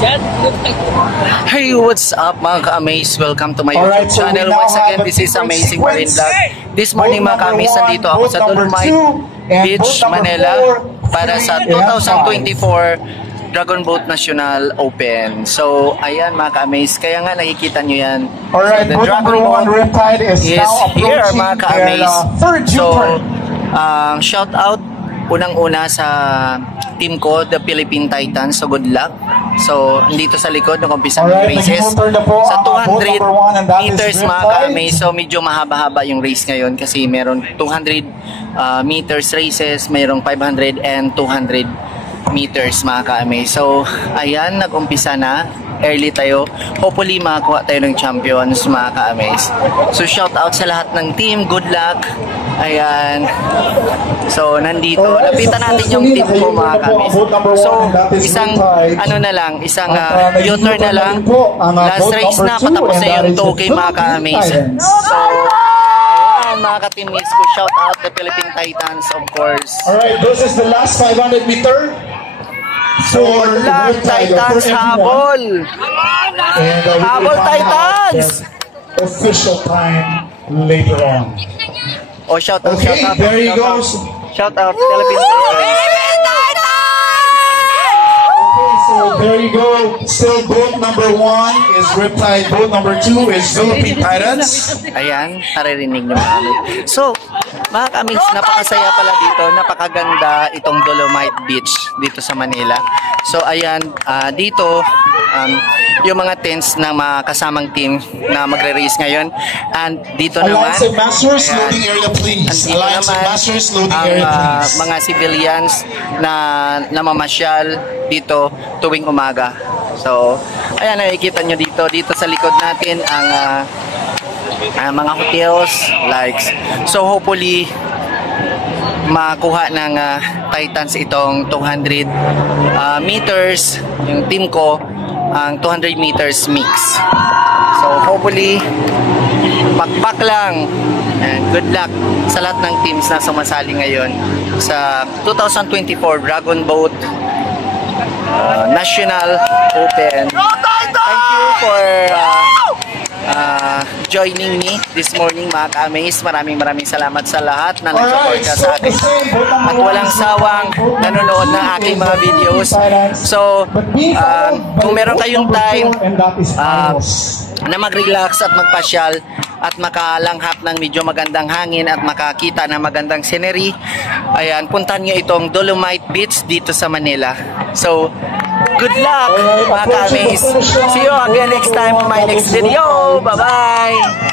Hey, what's up mga ka-amaze? Welcome to my YouTube channel. Once again, this is Amazing Marine Vlog. This morning mga ka-amaze, nandito ako sa Dolomite Beach, Manila para sa 2024 Dragon Boat National Open. So, ayan mga ka-amaze, kaya nga nakikita nyo yan. Alright, the Dragon Boat is here mga ka-amaze. So, shout out unang-una sa team ko, the Philippine Titans. So good luck. So dito sa likod nag-umpisa ng races sa 200 meters mga ka-amaze. So medyo mahaba-haba yung race ngayon kasi meron 200 meters races, mayroong 500 and 200 meters mga ka-amaze. So ayan, nag-umpisa na. Early tayo. Hopefully makakuha tayo ng champions mga ka-amaze. So shout out sa lahat ng team. Good luck. Ayan. So nandito. Lapitan natin yung team ko mga ka-amaze. So isang ano na lang, isang U-turn na lang. Last race na, patapos na yung 2K mga ka-amaze. So ayan mga ka-teammates ko. Shout out the Philippine Titans of course. Alright, this is the last 500 meter. So, Titans habol! Habol Titans! Official time later on. Oh, shout out, okay, shout out. There he goes. Shout out, Philippine Titans. So there you go. Still boat number 1 is Riptide. Boat number 2 is Philippine Titans. Ayan, naririnig nyo mga. So, mga ka-amaze, napakasaya pala dito. Napakaganda itong Dolomite Beach dito sa Manila. So, ayan, dito, yung mga tents ng mga kasamang team na magre-race ngayon. And dito naman, Alliance Masters, loading area please. Alliance Masters, loading area please. Mga civilians na namamasyal dito tuwing umaga. So, ayan, nakikita nyo dito. Dito sa likod natin ang mga hotels, likes. So, hopefully, makuha ng Titans itong 200 meters. Yung team ko, ang 200 meters mix. So, hopefully, pakpak lang. And good luck sa lahat ng teams na sumasali ngayon sa 2024 Dragon Boat National Open. Thank you for joining me this morning mga ka-amaze. Maraming salamat sa lahat na nag-support ka sa akin at walang sawang nanonood ng aking mga videos. So kung meron kayong time na mag-relax at magpasyal at makalanghap ng medyo magandang hangin at makakita ng magandang scenery, ayan, puntahan nyo itong Dolomite Beach dito sa Manila. So, good luck mga ka-amaze. See you again next time on my next video. Bye-bye!